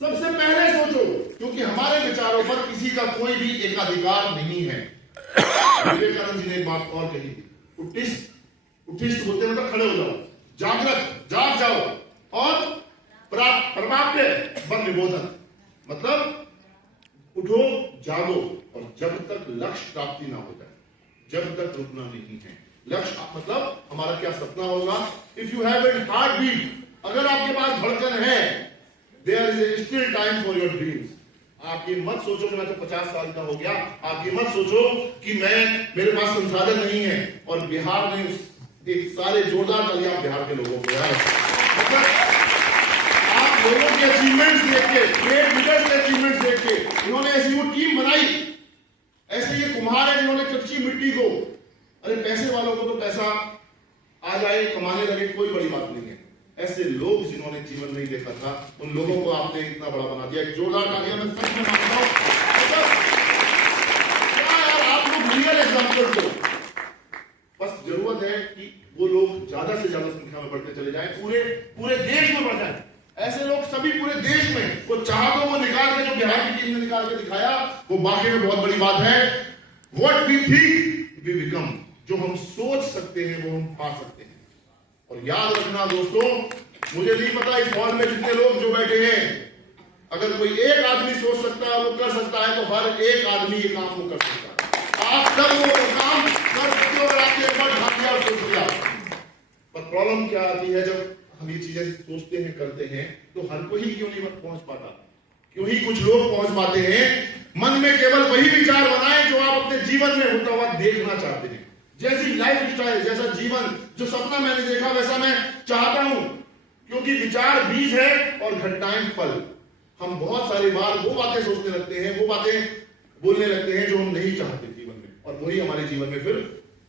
सबसे पहले सोचो, क्योंकि हमारे विचारों पर किसी का कोई भी एकाधिकार नहीं है। विवेकानंद जी ने एक बात और कही, उत्तिष्ठ बोलते मतलब खड़े हो जाओ, जागृत जाग जाओ, और प्रमाप्य वर निबोधन, मतलब उठो जागो, और जब तक लक्ष्य प्राप्ति ना हो जाए, जब तक रुकना नहीं है। लक्ष्य मतलब हमारा क्या सपना होगा। If you have a heartbeat, अगर आपके पास धड़कन है, there is still time for your dreams. आप ये मत सोचो कि मैं तो 50 साल का हो गया, आप ये मत सोचो कि मेरे पास संसाधन नहीं है। और बिहार में एक सारे जोरदार तालियां बिहार के लोगों को है। मतलब आप लोगों के अचीवमेंट्स देख के, ग्रेट लीडर्स के अचीवमेंट्स देख के, इन्होंने ऐसी वो टीम बनाई, ऐसे ये कुम्हार है जिन्होंने कच्ची मिट्टी को, अरे पैसे वालों को तो पैसा आ जाए, कमाने लगे, कोई बड़ी बात नहीं है। ऐसे लोग जिन्होंने जीवन नहीं देखा था, उन लोगों को आपने इतना बड़ा बना दिया। एक जोरदार तालियां मैं सच में मानता हूं। क्या यार, आप लोग रियल एग्जांपल दो। बस जरूरत है कि वो लोग ज्यादा से ज्यादा संख्या में बढ़ते चले जाएं, पूरे देश में बढ़ जाए। ऐसे लोग सभी पूरे देश में, वो चाहतों को निकाल के, जो बिहार की टीम ने निकाल के दिखाया, वो वाकई में बहुत बड़ी बात है। What we think we become, जो हम सोच सकते हैं वो हम पा सकते हैं। और याद रखना दोस्तों, मुझे नहीं पता इस हॉल में जितने लोग जो बैठे हैं, अगर कोई एक आदमी सोच सकता है, वो कर सकता है, तो हर एक आदमी ये काम वो कर सकता है। आप सब वो काम कर सकते हो अगर आपने एक बार ठान लिया और सोच लिया। पर प्रॉब्लम क्या आती है, जब हम ये चीजें सोचते हैं, करते हैं, तो हर कोई क्यों नहीं पहुंच पाता। क्यों ही कुछ लोग पहुंच पाते हैं। मन में केवल वही विचार बनाएं जो आप अपने जीवन में होता हुआ देखना चाहते हैं। जैसी लाइफ स्टाइल, जैसा जीवन, जो सपना मैंने देखा वैसा मैं चाहता हूं। क्योंकि विचार बीज है और घटनाएं फल। हम बहुत सारी बार वो बातें सोचने लगते हैं, वो बातें बोलने लगते हैं जो हम नहीं चाहते जीवन में, और वही हमारे जीवन में फिर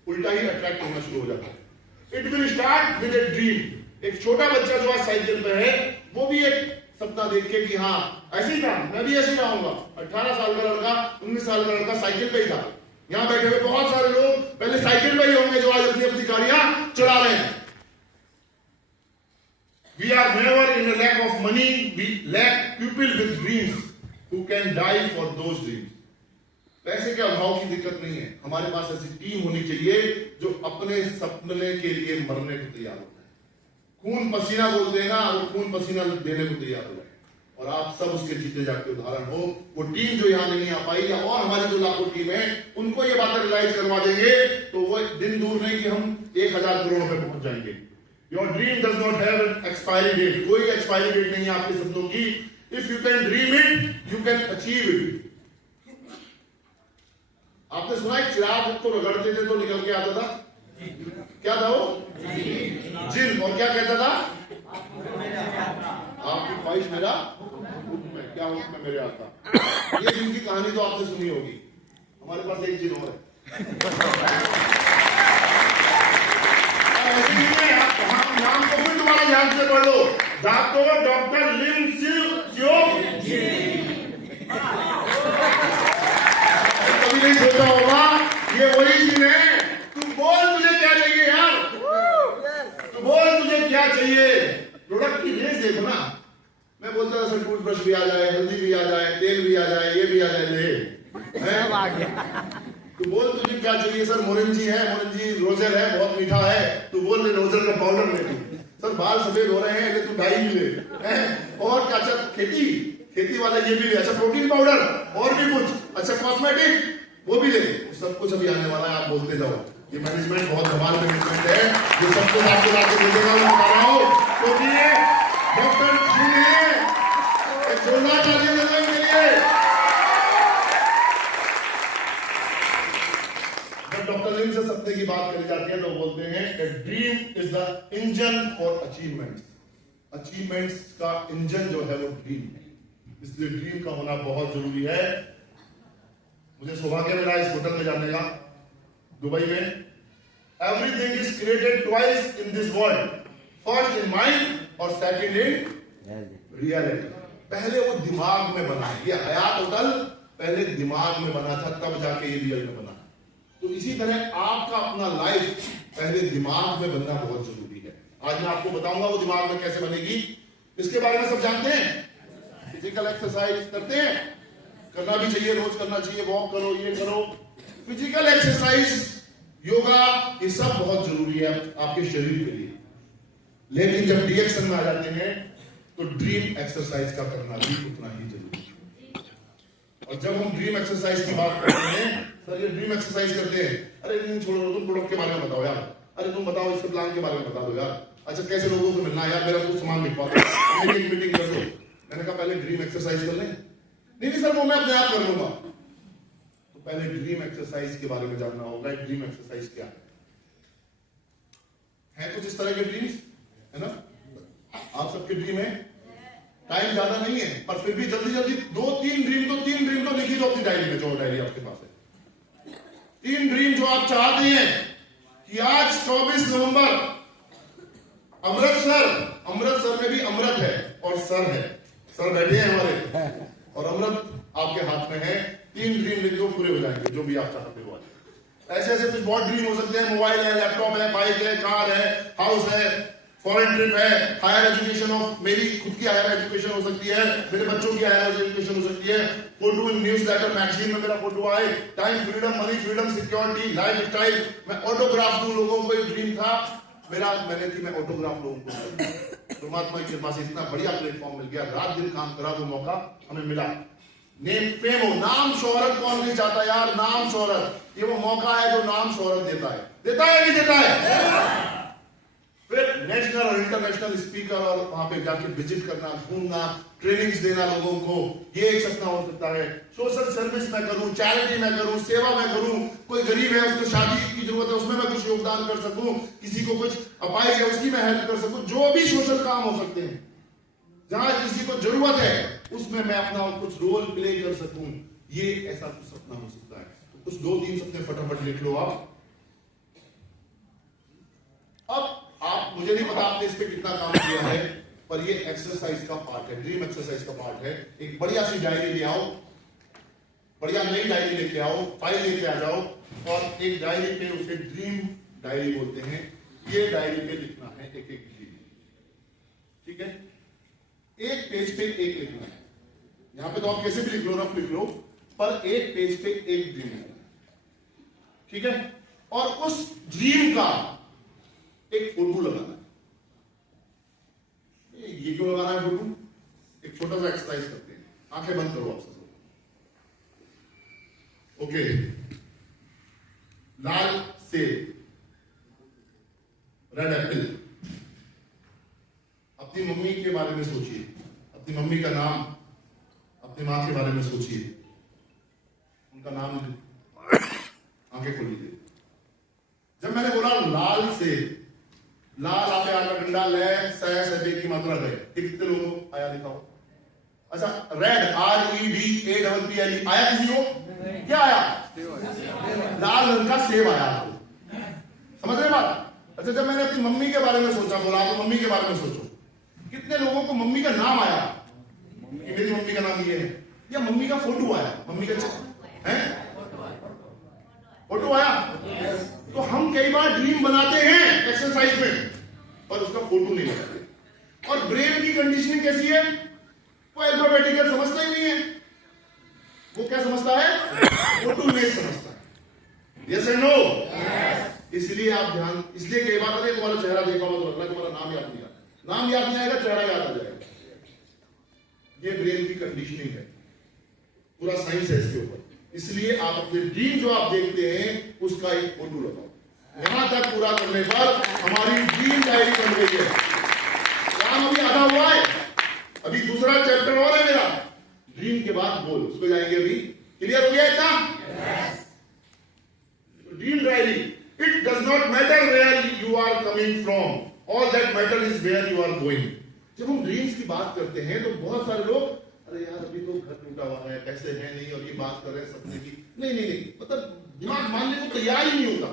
उल्टा ही अट्रैक्ट होना शुरू हो जाता है। It will start with a dream. एक छोटा बच्चा जो आज साइकिल पे है, वो भी एक सपना देख के कि हाँ ऐसे ही था, मैं भी ऐसे ही रहूंगा। 18 साल का लड़का, 19 साल का लड़का साइकिल पे ही था। यहां बैठे हुए बहुत सारे लोग पहले साइकिल पे ही होंगे जो आज अपनी अपनी गाड़ियां चला रहे हैं। We are never in a lack of money. We lack people with dreams who can die for those dreams. पैसे के अभाव की दिक्कत नहीं है, हमारे पास ऐसी टीम होनी चाहिए जो अपने सपने के लिए मरने को तैयार होता है। खून पसीना बोलते हैं ना, वो खून पसीना देने को तैयार हो जाए। और आप सब उसके जीते जाके उदाहरण हो। वो टीम जो यहाँ नहीं आ पाई, या और हमारी जो लाखों टीम है, उनको ये बातें रियलाइज करवा देंगे, तो वो दिन दूर नहीं कि हम 1000 करोड़ पे पहुंच जाएंगे। Your dream does not have an expiry date. कोई एक्सपायरी डेट नहीं है आपके सपनों की। If you can dream it, you can achieve it. आपने सुना है चिराग को रगड़ते थे तो निकल के आता था, क्या था वो? जिन। और क्या कहता था? आपकी ख्वाहिश मेरा हुक्म है। क्या हुक्म है मेरे आता? ये जिन की कहानी तो आपने सुनी होगी। हमारे पास एक जिन और है। ऐसे ही है, आप नाम को फिर दोबारा ध्यान से पढ़ लो। डॉक्टर लिन सियोक। कभी नहीं सोचा होगा ये वही जिन है। तू बोल तुझे क्या चाहिए यार, तू बोल तुझे क्या चाहिए। प्रोडक्ट की रेंज देखो ना। मैं बोलता था सर टूथब्रश भी आ जाए, हल्दी भी आ जाए, तेल भी आ जाए, ये भी आ जाए, ले तू बोल तुझे क्या चाहिए। सर मोरिंजी है, मोरिंजी रोजर है, बहुत मीठा है, तू बोल ले रोजर का पाउडर ले। सर बाल सफेद हो रहे हैं, ले तू डाई भी ले। और क्या? अच्छा खेती वाला ये भी ले। अच्छा प्रोटीन पाउडर, और भी कुछ। अच्छा कॉस्मेटिक, वो भी ले। सब कुछ अभी आने वाला है, आप बोलते जाओ। ये मैनेजमेंट बहुत कमाल मैनेजमेंट है, जो सब कुछ आपको लाके दे देगा। मैं बता रहा हूं, क्योंकि डॉक्टर जी ने जोरदार तालियां देने के लिए। जब डॉक्टर लिन से सपने की बात करी जाती है तो बोलते हैं कि dream is the engine for achievements. Achievements का इंजन जो है वो ड्रीम है, इसलिए ड्रीम का होना बहुत जरूरी है। मुझे सौभाग्य मिला इस होटल में जाने का, दुबई में। Everything is created twice in this world, first in mind और सेकंड इन रियलिटी। पहले वो दिमाग में बना, ये हयात होटल पहले दिमाग में बना था, तब जाके ये रियल में बना। तो इसी तरह आपका अपना लाइफ पहले दिमाग में बनना बहुत जरूरी है। आज मैं आपको बताऊंगा वो दिमाग में कैसे बनेगी। इसके बारे में सब जानते हैं। फिजिकल एक्सरसाइज करते हैं, करना भी चाहिए, रोज करना चाहिए, वॉक करो, ये करो, फिजिकल एक्सरसाइज, योगा, ये सब बहुत जरूरी है आपके शरीर के लिए। लेकिन जब रिएक्शन में आ जाते हैं तो ड्रीम एक्सरसाइज का करना भी उतना ही जरूरी है। और जब हम ड्रीम एक्सरसाइज की बात करते हैं, सर ये ड्रीम एक्सरसाइज करते हैं, अरे नहीं छोड़ो, तुम प्रोडक्ट के बारे में बताओ यार, अरे तुम बताओ इसके प्लान के बारे में बता दो यार, अच्छा कैसे लोगों को मिलना है यार, मेरा कुछ सामान लिखवा दो, एक मीटिंग कर दो। मैंने कहा पहले ड्रीम एक्सरसाइज कर लें। नहीं सर वो मैं अपने आप कर लूंगा। तो पहले ड्रीम एक्सरसाइज के बारे में जानना होगा, ड्रीम एक्सरसाइज क्या है कुछ इस तरह के ड्रीम्स है ना, आप सबके ड्रीम है, टाइम ज्यादा नहीं है पर फिर भी जल्दी जल्दी तीन ड्रीम तो लिखी दो अपनी डायरी में, जो डायरी आपके पास है। 3 ड्रीम जो आप चाहते हैं कि आज 24 नवंबर अमृतसर में भी अमृत है और सर है, सर बैठे हैं हमारे और अमृत आपके हाथ में है। 3 ड्रीम लिख दो, पूरे हो जाएंगे जो भी आप चाहते हो। ऐसे ऐसे कुछ बहुत ड्रीम हो सकते हैं, मोबाइल है, लैपटॉप है, बाइक है, कार है, हाउस है, फॉरेन ट्रिप है, हायर एजुकेशन ऑफ, मेरी खुद की हायर एजुकेशन हो सकती है, मेरे बच्चों की हायर एजुकेशन हो सकती है, photo in news letter magazine में मेरा फोटो आए, time freedom, money freedom, security, lifestyle, मैं ऑटोग्राफ दूं लोगों को, एक ड्रीम था मेरा, मैं ऑटोग्राफ लोगों को। परमात्मा की कृपा से इतना बढ़िया प्लेटफॉर्म मिल गया, रात दिन काम करा, वो मौका हमें मिला। नेम फेम हो, नाम शोहरत कौन नहीं चाहता यार, नाम शोहरत, ये वो मौका है जो नाम शोहरत देता है नहीं देता है। फिर नेशनल और इंटरनेशनल स्पीकर और वहां पे जाके विजिट करना, घूमना, ट्रेनिंग्स देना लोगों को, ये एक सपना हो सकता है। सोशल सर्विस मैं करूं, चैरिटी मैं करूं, सेवा मैं करूं, कोई गरीब है उसको शादी की जरूरत है उसमें मैं कुछ योगदान कर सकूं, किसी को कुछ अपाहिज है उसकी मैं हेल्प कर सकूं, जो भी सोशल काम हो सकते हैं, जहां किसी को जरूरत है उसमें मैं अपना कुछ रोल प्ले कर सकूं, ये ऐसा कुछ सपना हो सकता है। तो कुछ 2-3 सपने फटाफट लिख लो आप। अब आप, मुझे नहीं पता आपने इस पे कितना काम किया है, पर ये एक्सरसाइज का पार्ट है, ड्रीम एक्सरसाइज का पार्ट है। एक बढ़िया सी डायरी ले आओ, बढ़िया नई डायरी लेके आओ, फाइल लेके आ जाओ और एक डायरी पे, उसे ड्रीम डायरी बोलते हैं, ये डायरी पे लिखना है एक ड्रीम, ठीक है, एक पेज पे एक लिखना है। यहां पे तो आप कैसे भी लिख लो, रफ लिख लो, पर एक पेज पे एक ड्रीम है, ठीक है। और उस ड्रीम का एक फोटो लगाना है। ये क्यों लगाना है फोटो? एक छोटा सा एक्सरसाइज करते हैं, आंखें बंद करो आप सब। ओके, लाल सेब, रेड एप्पल। अपनी मम्मी के बारे में सोचिए, अपनी मम्मी का नाम, अपनी मां के बारे में सोचिए, उनका नाम, आंखें खोल लीजिए। जब मैंने बोला लाल सेब, लाल आपे आटा डंडा ले सैबे की मात्रा है, कितने लोगों को आया दिखाओ। अच्छा, रेड REDAPPLE आया किसी को? क्या आया? लाल रंग का सेब आया आपको, समझ रहे बात? अच्छा, जब मैंने अपनी मम्मी के बारे में सोचा, बोला तो मम्मी के बारे में सोचो, कितने लोगों को मम्मी का नाम आया कि मेरी मम्मी का नाम ये है, या मम्मी का फोटो आया, मम्मी का है फोटो आया? तो हम कई बार ड्रीम बनाते हैं एक्सरसाइज में, पर उसका फोटो नहीं बनाते। और ब्रेन की कंडीशनिंग कैसी है? वो अल्फाबेटिकल समझता ही नहीं है, वो क्या समझता है? फोटो नहीं समझता है। Yes and no? इसलिए आप ध्यान, इसलिए कई बार अरे तुम्हारा चेहरा देखा होगा तो अगला तुम्हारा नाम याद नहीं आया, नाम याद नहीं आएगा, चेहरा याद आ जाएगा। ये ब्रेन की कंडीशनिंग है, पूरा साइंस है इसके ऊपर। इसलिए आप अपने ड्रीम जो आप देखते हैं उसका एक फोटो लगाओ। यहां तक पूरा करने पर हमारी ड्रीम डायरी बन गई है। काम अभी आधा हुआ है, अभी दूसरा चैप्टर और है मेरा, ड्रीम के बाद गोल, उसको जाएंगे अभी। क्लियर हो गया इतना? Dream diary, it does not matter where you are coming from, all that matter is where you are going. जब हम ड्रीम्स की बात करते हैं तो बहुत सारे लोग, अरे यार अभी तो घर टूटा हुआ है, पैसे है नहीं, और ये बात कर रहे हैं सपने की। नहीं, मतलब दिमाग मानने को तैयार ही नहीं होता।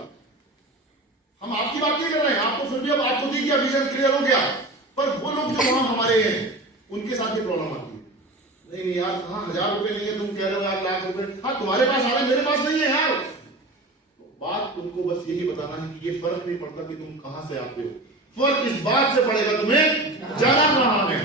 हम आपकी बात नहीं कर रहे हैं, आपको फिर भी अब आपको दी गया, विजन क्लियर हो गया, पर वो लोग जो वहां हमारे हैं उनके साथ ये प्रॉब्लम आती है। नहीं यार, कहां 1000 रुपए नहीं है, तुम कह रहे हो यार लाख रुपए, हाँ तुम्हारे पास आ रहे, मेरे पास नहीं है यार। तो बात तुमको बस यही बताना है कि ये फर्क नहीं पड़ता कि तुम कहां से आते हो, फर्क इस बात से पड़ेगा तुम्हें जाना कहां है।